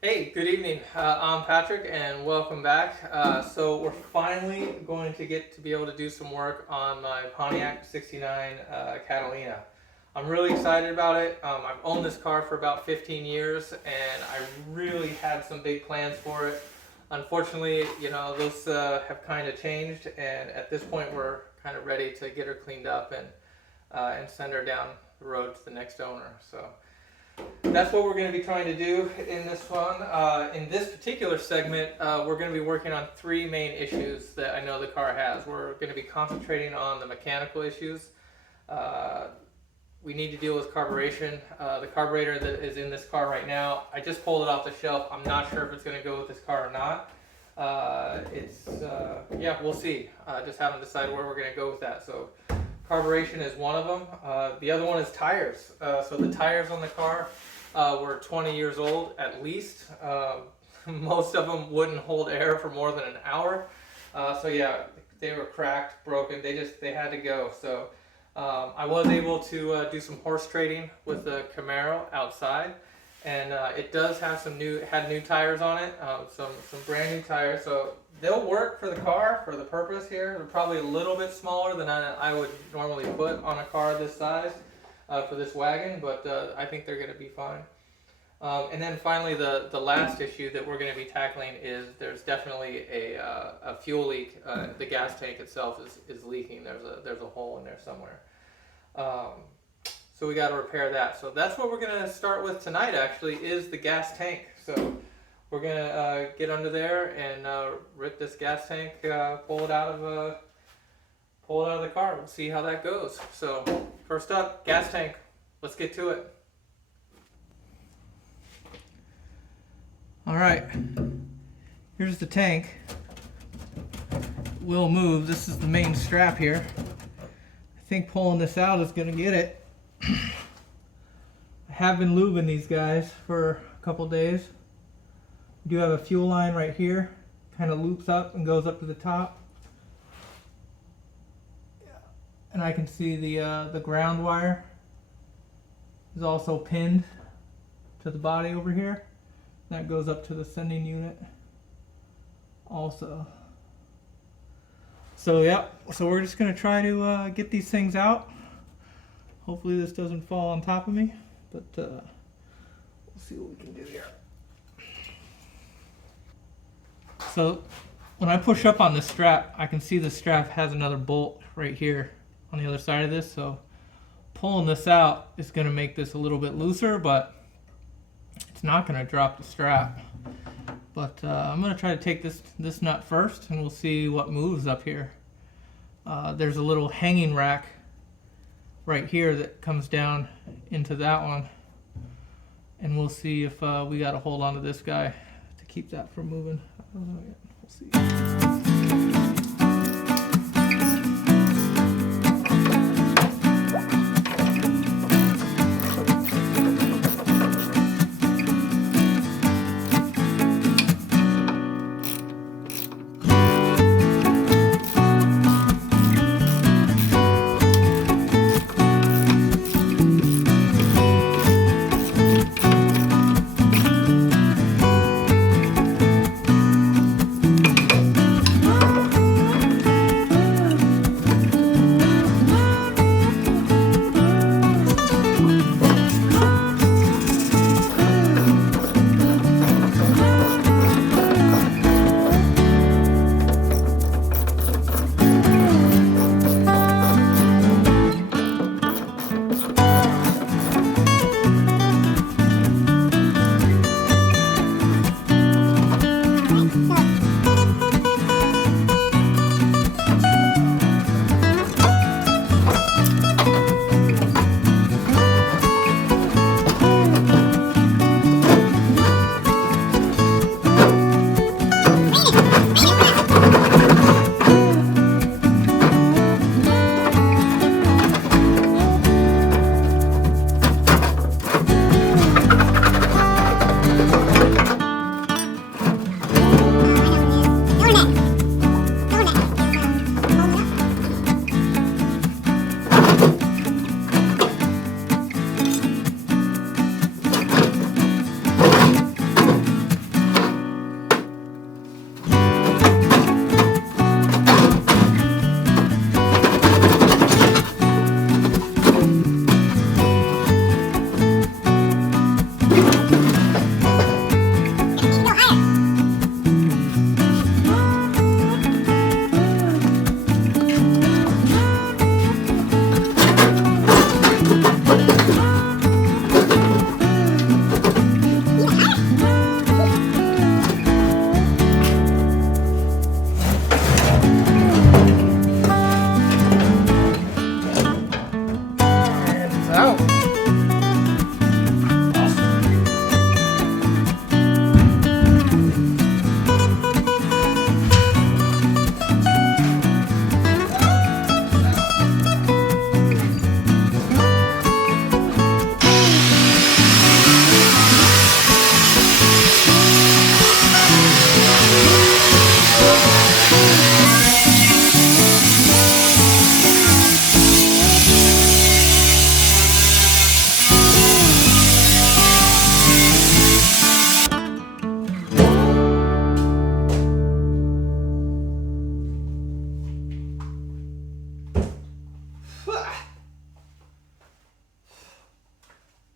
Hey, good evening. I'm Patrick, and welcome back. So we're finally going to get to be able to do some work on my Pontiac '69 Catalina. I'm really excited about it. I've owned this car for about 15 years, and I really had some big plans for it. Unfortunately, those have kind of changed, and at this point, we're kind of ready to get her cleaned up and send her down the road to the next owner. So that's what we're going to be trying to do in this one. In this particular segment, we're going to be working on three main issues that I know the car has. We're going to be concentrating on the mechanical issues. We need to deal with carburation. The carburetor that is in this car right now, I just pulled it off the shelf. I'm not sure if it's going to go with this car or not. Yeah, we'll see. Just haven't decided where we're going to go with that. So carburation is one of them. The other one is tires. So the tires on the car were 20 years old at least. Most of them wouldn't hold air for more than an hour. So yeah, they were cracked, broken. They had to go. So I was able to do some horse trading with the Camaro outside, and it does have new tires on it. Some brand new tires. So they'll work for the car, for the purpose here. They're probably a little bit smaller than I would normally put on a car this size for this wagon, but I think they're going to be fine. And then finally, the last issue that we're going to be tackling is there's definitely a fuel leak. The gas tank itself is leaking. There's a hole in there somewhere. So we got to repair that. So that's what we're going to start with tonight, actually, is the gas tank. So we're going to get under there and rip this gas tank, pull it out of the car. We'll see how that goes. So first up, gas tank. Let's get to it. All right, here's the tank. We'll move. This is the main strap here. I think pulling this out is going to get it. I have been lubing these guys for a couple days. We do have a fuel line right here, kind of loops up and goes up to the top. And I can see the ground wire is also pinned to the body over here. That goes up to the sending unit also. So yep, so we're just going to try to get these things out. Hopefully this doesn't fall on top of me, but we'll see what we can do here. So when I push up on this strap, I can see the strap has another bolt right here on the other side of this. So pulling this out is going to make this a little bit looser, but it's not going to drop the strap. But I'm going to try to take this nut first, and we'll see what moves up here. There's a little hanging rack right here that comes down into that one, and we'll see if we got to hold on to this guy to keep that from moving. I don't know yet. We'll see.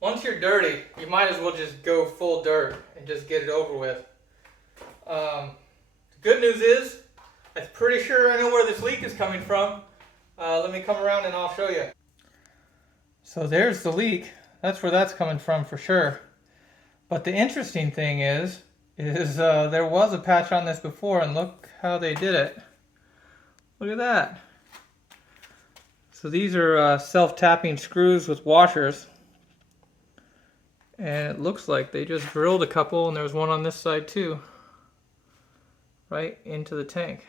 once you're dirty, you might as well just go full dirt and just get it over with. The good news is, I'm pretty sure I know where this leak is coming from. Let me come around and I'll show you. So there's the leak. That's where that's coming from for sure. But the interesting thing is there was a patch on this before, and look how they did it. Look at that. So these are self-tapping screws with washers. And it looks like they just drilled a couple, and there's one on this side too. Right into the tank.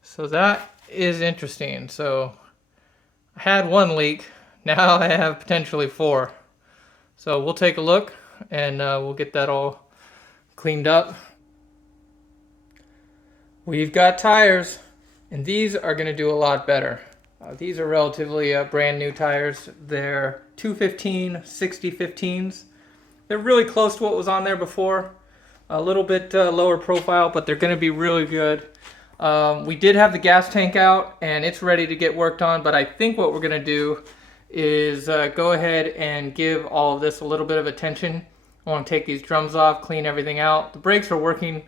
So that is interesting. So I had one leak, now I have potentially 4. So we'll take a look and we'll get that all cleaned up. We've got tires, and these are going to do a lot better. These are relatively brand new tires. They're 215 60/15s. They're really close to what was on there before. A little bit lower profile, but they're going to be really good. We did have the gas tank out, and it's ready to get worked on, but I think what we're going to do is go ahead and give all of this a little bit of attention. I want to take these drums off, clean everything out. The brakes are working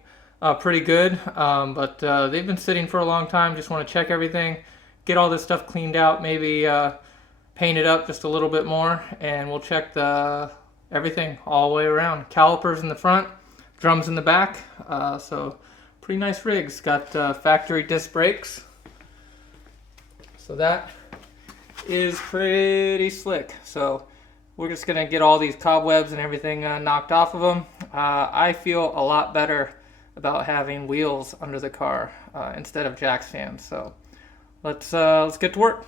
pretty good, but they've been sitting for a long time. Just want to check everything, get all this stuff cleaned out, maybe paint it up just a little bit more, and we'll check everything all the way around. Calipers in the front, drums in the back, so pretty nice rigs. Got factory disc brakes, so that is pretty slick. So we're just gonna get all these cobwebs and everything knocked off of them. I feel a lot better about having wheels under the car instead of jack stands. So let's get to work.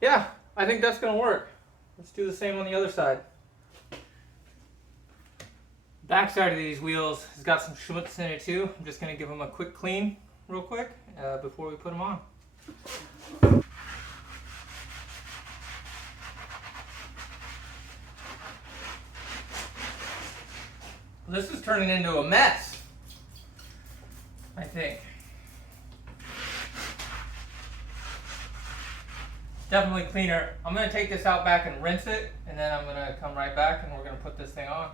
Yeah, I think that's going to work. Let's do the same on the other side. Back side of these wheels has got some schmutz in it too. I'm just going to give them a quick clean real quick before we put them on. This is turning into a mess, I think. Definitely cleaner. I'm going to take this out back and rinse it, and then I'm going to come right back and we're going to put this thing on.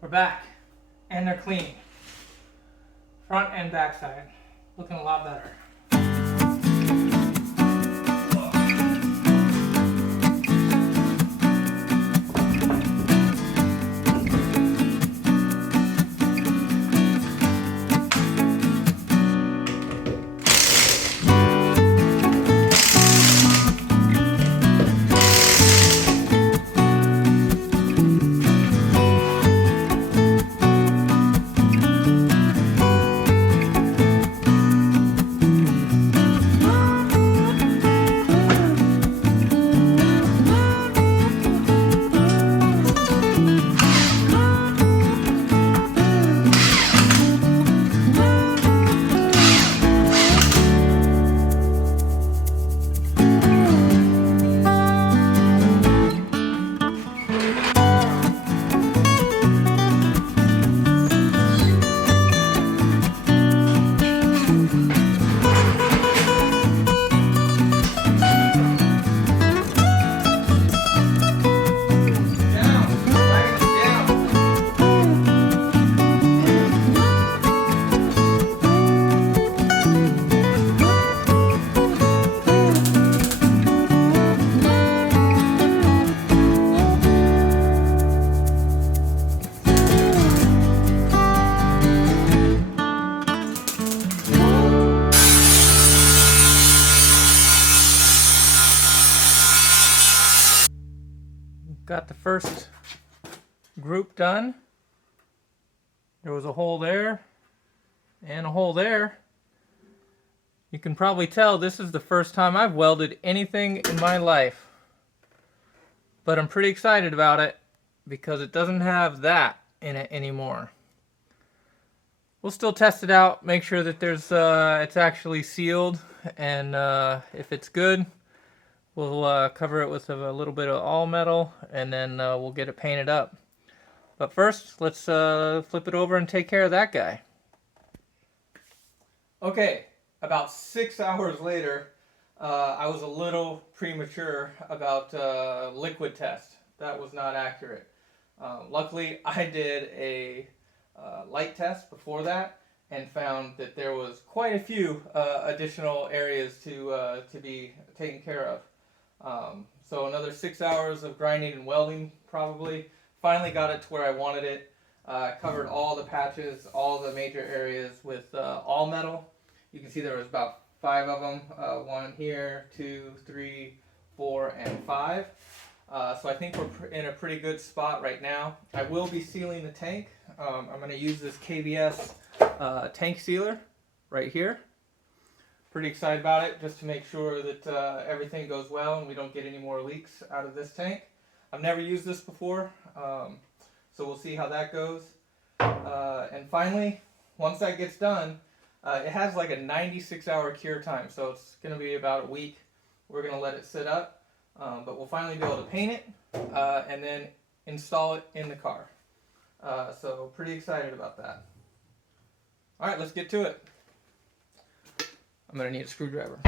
We're back, and they're clean. Front and back side. Looking a lot better. got the first group done. There was a hole there and a hole there. You can probably tell this is the first time I've welded anything in my life. But I'm pretty excited about it because it doesn't have that in it anymore. We'll still test it out, make sure that it's actually sealed, and if it's good, we'll cover it with a little bit of all metal, and then we'll get it painted up. But first, let's flip it over and take care of that guy. Okay, about 6 hours later, I was a little premature about liquid test. That was not accurate. Luckily, I did a light test before that and found that there was quite a few additional areas to be taken care of. So another 6 hours of grinding and welding probably. Finally got it to where I wanted it. Covered all the patches, all the major areas with all metal. You can see there was about 5 of them. 1 here, 2, 3, 4, and 5. So I think we're in a pretty good spot right now. I will be sealing the tank. I'm going to use this KBS tank sealer right here. Pretty excited about it, just to make sure that everything goes well and we don't get any more leaks out of this tank. I've never used this before, so we'll see how that goes. And finally, once that gets done, it has like a 96-hour cure time, so it's going to be about a week. We're going to let it sit up, but we'll finally be able to paint it and then install it in the car. So pretty excited about that. All right, let's get to it. I'm going to need a screwdriver.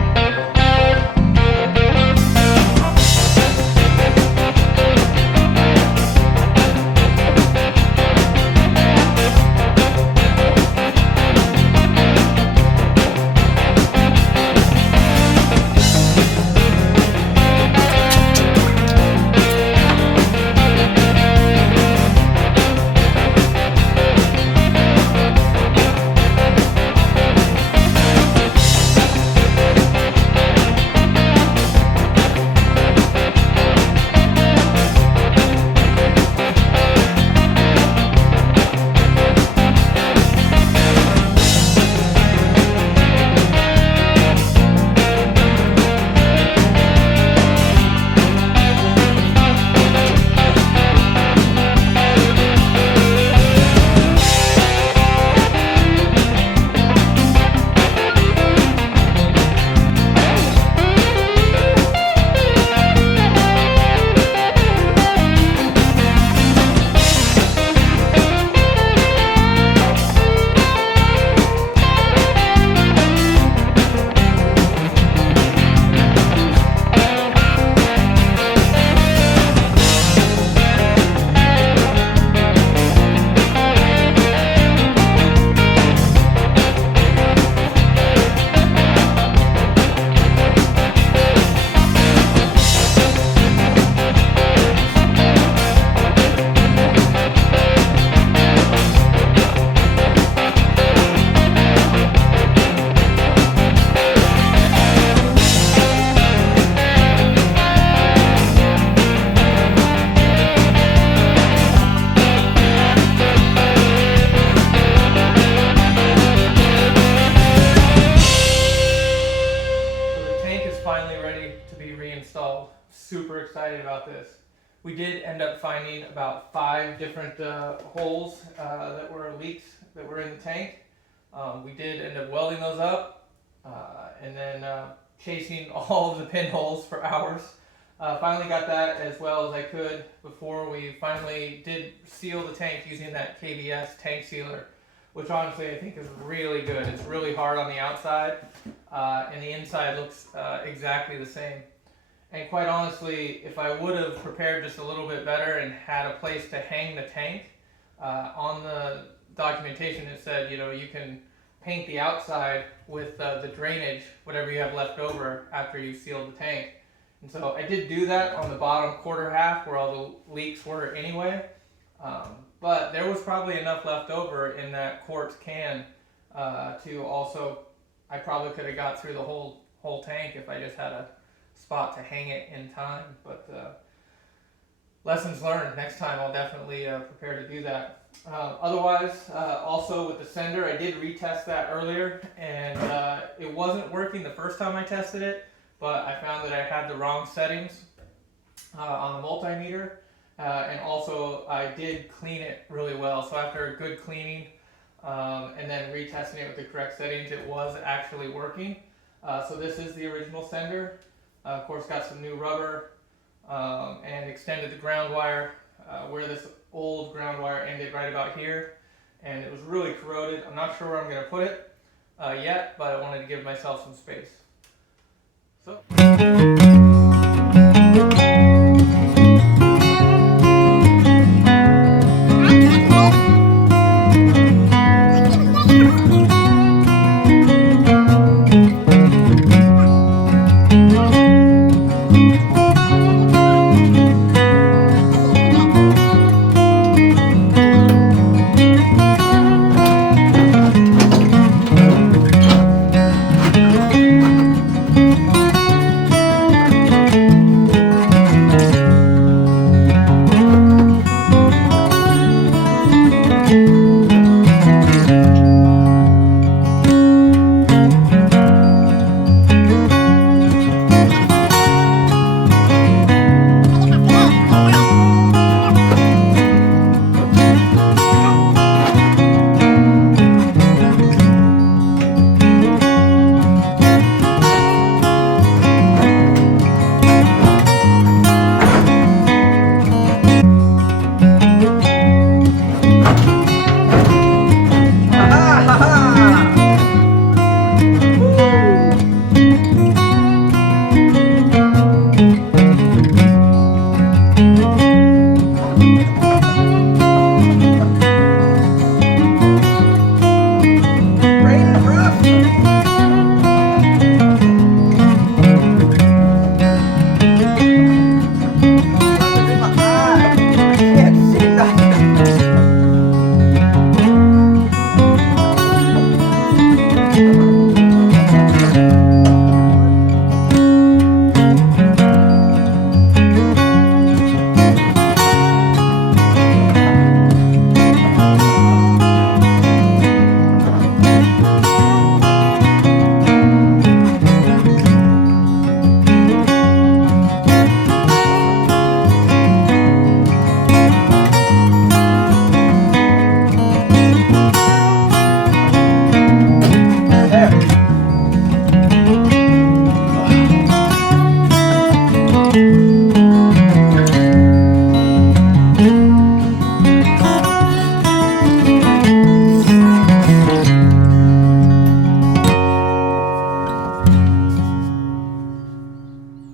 Super excited about this. We did end up finding about 5 different holes that were leaks that were in the tank. We did end up welding those up and then chasing all of the pinholes for hours. Finally got that as well as I could before we finally did seal the tank using that KBS tank sealer, which honestly I think is really good. It's really hard on the outside and the inside looks exactly the same. And quite honestly, if I would have prepared just a little bit better and had a place to hang the tank, on the documentation it said, you know, you can paint the outside with the drainage, whatever you have left over after you sealed the tank. And so I did do that on the bottom quarter half where all the leaks were anyway. But there was probably enough left over in that quartz can to also, I probably could have got through the whole tank if I just had a spot to hang it in time. But lessons learned. Next time I'll definitely prepare to do that. Otherwise, also with the sender, I did retest that earlier, and it wasn't working the first time I tested it, but I found that I had the wrong settings on the multimeter, and also I did clean it really well. So after a good cleaning and then retesting it with the correct settings, it was actually working. So this is the original sender. Of course, got some new rubber and extended the ground wire where this old ground wire ended right about here, and it was really corroded. I'm not sure where I'm going to put it yet, but I wanted to give myself some space. So.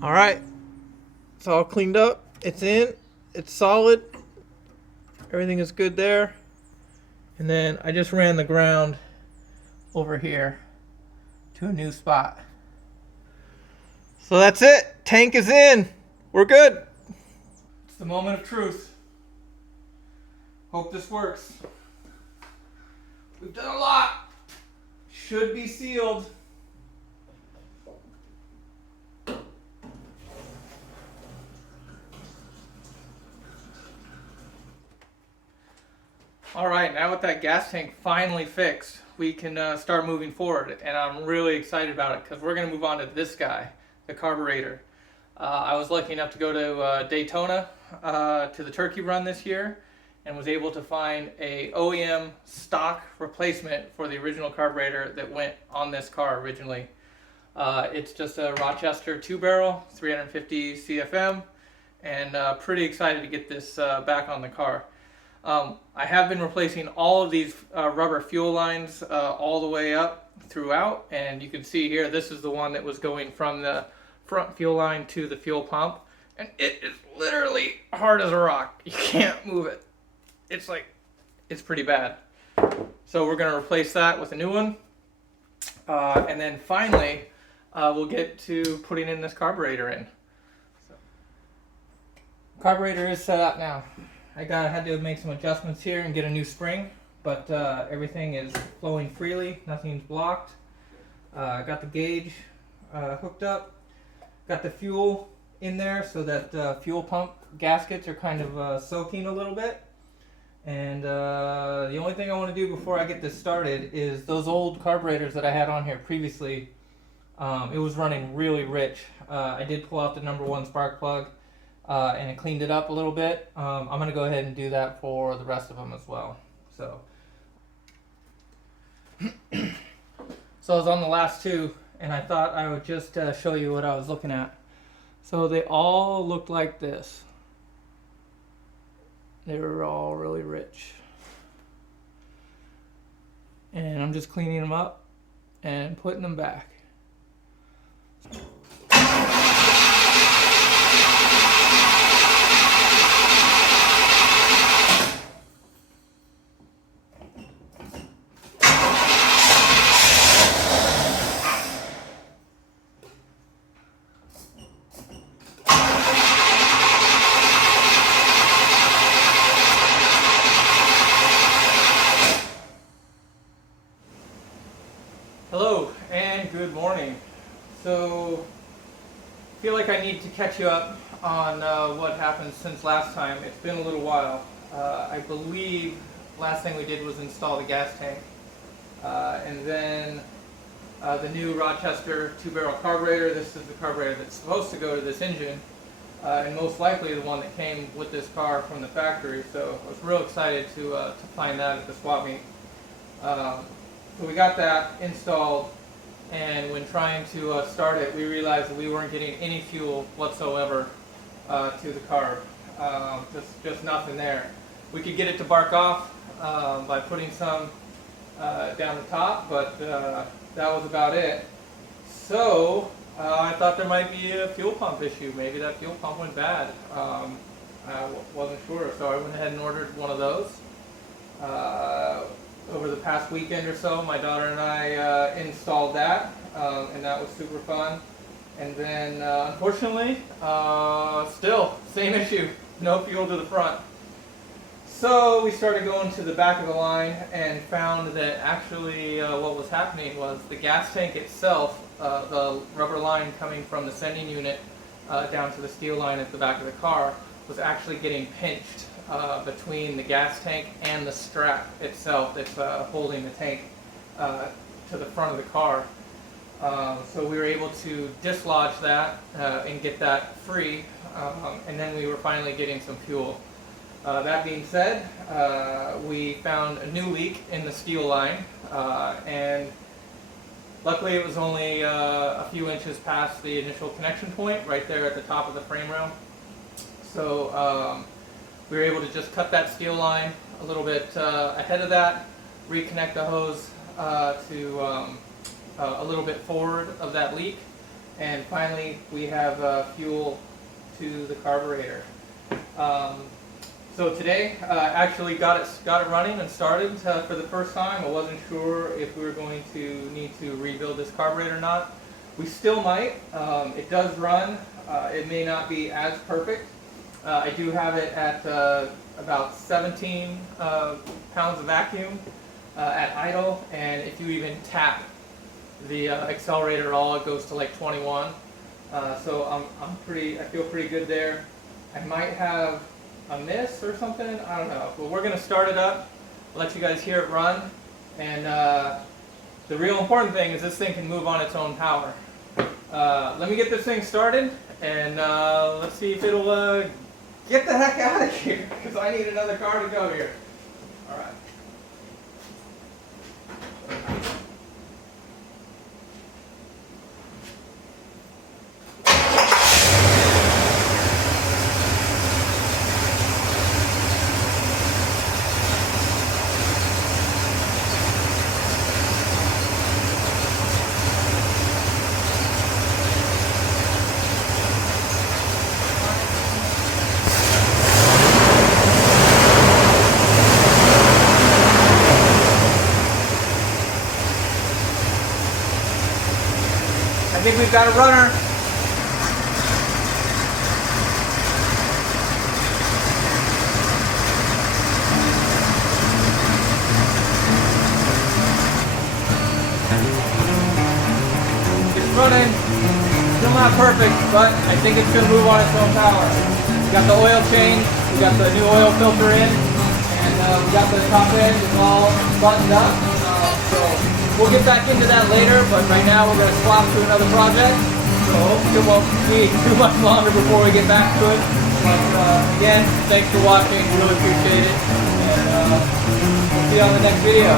Alright, it's all cleaned up, it's in, it's solid, everything is good there. And then I just ran the ground over here to a new spot. So that's it, tank is in, we're good. It's the moment of truth. Hope this works. We've done a lot. Should be sealed. All right, now with that gas tank finally fixed, we can start moving forward, and I'm really excited about it because we're going to move on to this guy, the carburetor. I was lucky enough to go to Daytona to the turkey run this year, and was able to find a OEM stock replacement for the original carburetor that went on this car originally. It's just a Rochester 2-barrel, 350 CFM, and pretty excited to get this back on the car. I have been replacing all of these rubber fuel lines all the way up throughout, and you can see here this is the one that was going from the front fuel line to the fuel pump, and it is literally hard as a rock. You can't move it. It's pretty bad. So we're going to replace that with a new one, and then finally we'll get to putting in this carburetor in. So, carburetor is set up now. I had to make some adjustments here and get a new spring, but everything is flowing freely, nothing's blocked. Got the gauge hooked up, got the fuel in there so that fuel pump gaskets are kind of soaking a little bit. And the only thing I want to do before I get this started is those old carburetors that I had on here previously, it was running really rich. I did pull out the #1 spark plug and it cleaned it up a little bit. I'm going to go ahead and do that for the rest of them as well. So I was on the last two, and I thought I would just show you what I was looking at. So they all looked like this. They were all really rich. And I'm just cleaning them up and putting them back. Hello and good morning. So I feel like I need to catch you up on what happened since last time. It's been a little while. I believe last thing we did was install the gas tank, and then the new Rochester 2-barrel carburetor. This is the carburetor that's supposed to go to this engine, and most likely the one that came with this car from the factory. So I was real excited to find that at the swap meet. So we got that installed, and when trying to start it, we realized that we weren't getting any fuel whatsoever to the carb. Just nothing there. We could get it to bark off by putting some down the top, but that was about it. So I thought there might be a fuel pump issue. Maybe that fuel pump went bad. I wasn't sure, so I went ahead and ordered one of those. Over the past weekend or so, my daughter and I installed that, and that was super fun. And then, unfortunately, still, same issue, no fuel to the front. So we started going to the back of the line and found that actually what was happening was the gas tank itself, the rubber line coming from the sending unit down to the steel line at the back of the car, was actually getting pinched between the gas tank and the strap itself that's holding the tank to the front of the car. So we were able to dislodge that and get that free, and then we were finally getting some fuel. That being said, we found a new leak in the steel line, and luckily it was only a few inches past the initial connection point right there at the top of the frame rail. So we were able to just cut that steel line a little bit ahead of that, reconnect the hose to a little bit forward of that leak, and finally we have fuel to the carburetor. So today actually got it running and started for the first time. I wasn't sure if we were going to need to rebuild this carburetor or not. We still might. It does run. It may not be as perfect. I do have it at about 17 pounds of vacuum at idle, and if you even tap the accelerator at all, it goes to like 21. So I feel pretty good there. I might have a miss or something, I don't know. But we're gonna start it up, let you guys hear it run, and the real important thing is this thing can move on its own power. Let me get this thing started, and let's see if it'll get the heck out of here, because I need another car to go here. All right. I think we've got a runner. It's running. Come on. not perfect, but I think it's gonna move on its own power. We got the oil change, we got the new oil filter in, and we got the top end all buttoned up. So we'll get back into that later, but right now we're gonna swap to another project. So hopefully it won't be too much longer before we get back to it. But again, thanks for watching, really appreciate it. And we'll see you on the next video.